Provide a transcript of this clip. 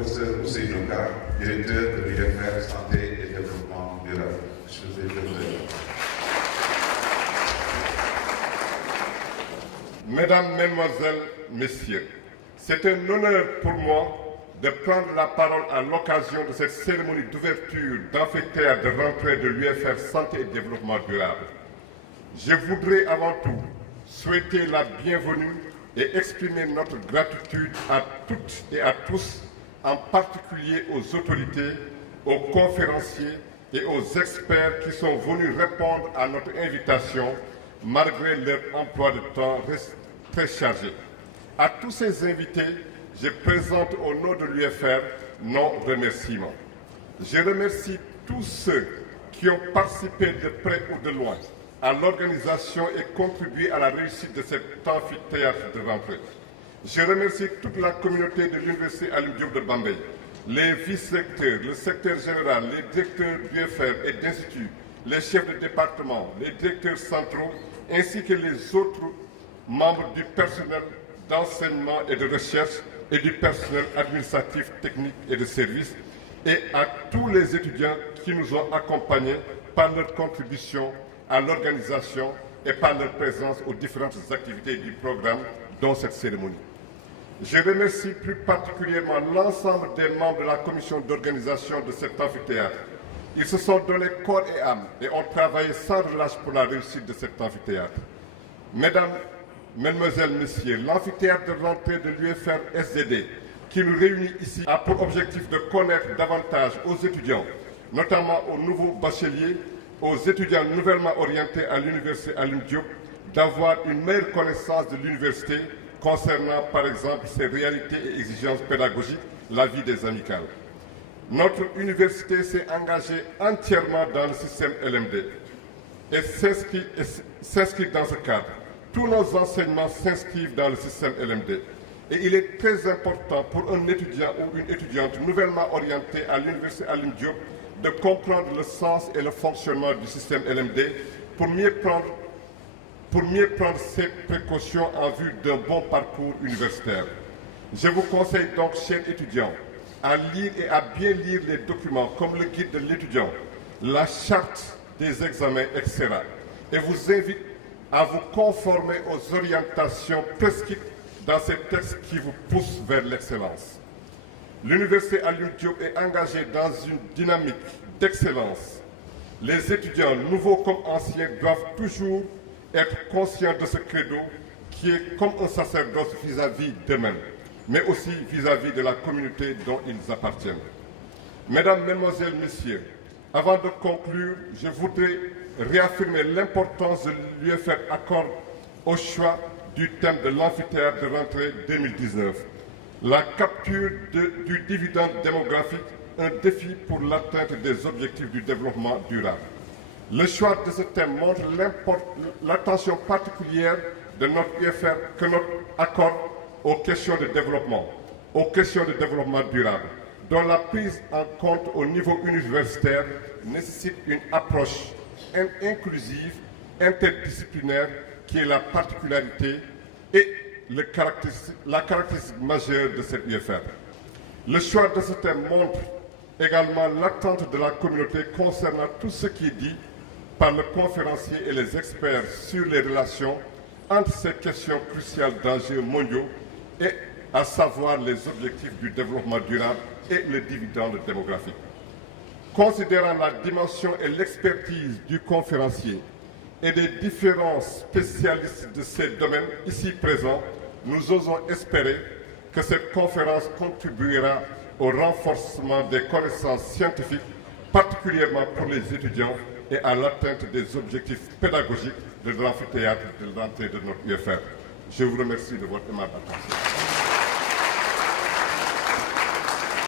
professeur Ousseynou Ka, directeur de l'UFR Santé et Développement durable. Je vous ai demandé. Mesdames, Mesdemoiselles, Messieurs, c'est un honneur pour moi de prendre la parole à l'occasion de cette cérémonie d'ouverture d'amphithéâtre de rentrée de l'UFR Santé et Développement durable. Je voudrais avant tout souhaiter la bienvenue et exprimer notre gratitude à toutes et à tous, en particulier aux autorités, aux conférenciers et aux experts qui sont venus répondre à notre invitation malgré leur emploi de temps très chargé. À tous ces invités, je présente au nom de l'UFR nos remerciements. Je remercie tous ceux qui ont participé de près ou de loin à l'organisation et contribué à la réussite de cet amphithéâtre de rentrée. Je remercie toute la communauté de l'Université Alioune Diop de Bambey, les vice-recteurs, le secrétaire général, les directeurs d'UFR et d'instituts, les chefs de département, les directeurs centraux, ainsi que les autres membres du personnel d'enseignement et de recherche et du personnel administratif, technique et de service, et à tous les étudiants qui nous ont accompagnés par leur contribution à l'organisation et par leur présence aux différentes activités du programme, dont cette cérémonie. Je remercie plus particulièrement l'ensemble des membres de la commission d'organisation de cet amphithéâtre. Ils se sont donnés corps et âme et ont travaillé sans relâche pour la réussite de cet amphithéâtre. Mesdames, Mesdemoiselles, Messieurs, l'amphithéâtre de rentrée de l'UFR SDD, qui nous réunit ici, a pour objectif de connaître davantage aux étudiants, notamment aux nouveaux bacheliers, aux étudiants nouvellement orientés à l'Université Alioune Diop, d'avoir une meilleure connaissance de l'université concernant, par exemple, ses réalités et exigences pédagogiques, la vie des amicales. Notre université s'est engagée entièrement dans le système LMD et s'inscrit dans ce cadre. Tous nos enseignements s'inscrivent dans le système LMD. Et il est très important pour un étudiant ou une étudiante nouvellement orientée à l'Université Alioune Diop de comprendre le sens et le fonctionnement du système LMD pour mieux prendre ses précautions en vue d'un bon parcours universitaire. Je vous conseille donc, chers étudiants, à lire et à bien lire les documents comme le guide de l'étudiant, la charte des examens, etc. Et vous invite à vous conformer aux orientations prescrites dans ces textes qui vous poussent vers l'excellence. L'Université Alioune Diop est engagée dans une dynamique d'excellence. Les étudiants, nouveaux comme anciens, doivent toujours être conscients de ce credo qui est comme un sacerdoce vis-à-vis d'eux-mêmes, mais aussi vis-à-vis de la communauté dont ils appartiennent. Mesdames, Mesdemoiselles, Messieurs, avant de conclure, je voudrais réaffirmer l'importance de l'UFR accorde au choix du thème de l'amphithéâtre de rentrée 2019. La capture du dividende démographique, un défi pour l'atteinte des objectifs du développement durable. Le choix de ce thème montre l'attention particulière de notre UFR que notre accorde aux questions de développement durable, dont la prise en compte au niveau universitaire nécessite une approche inclusive, interdisciplinaire, qui est la particularité et la caractéristique majeure de cette UFR. Le choix de ce thème montre également l'attente de la communauté concernant tout ce qui est dit par le conférencier et les experts sur les relations entre ces questions cruciales d'enjeux mondiaux et à savoir les objectifs du développement durable et le dividende démographique. Considérant la dimension et l'expertise du conférencier et des différents spécialistes de ces domaines ici présents, nous osons espérer que cette conférence contribuera au renforcement des connaissances scientifiques, particulièrement pour les étudiants, et à l'atteinte des objectifs pédagogiques de l'amphithéâtre de l'entrée de notre UFR. Je vous remercie de votre aimable attention.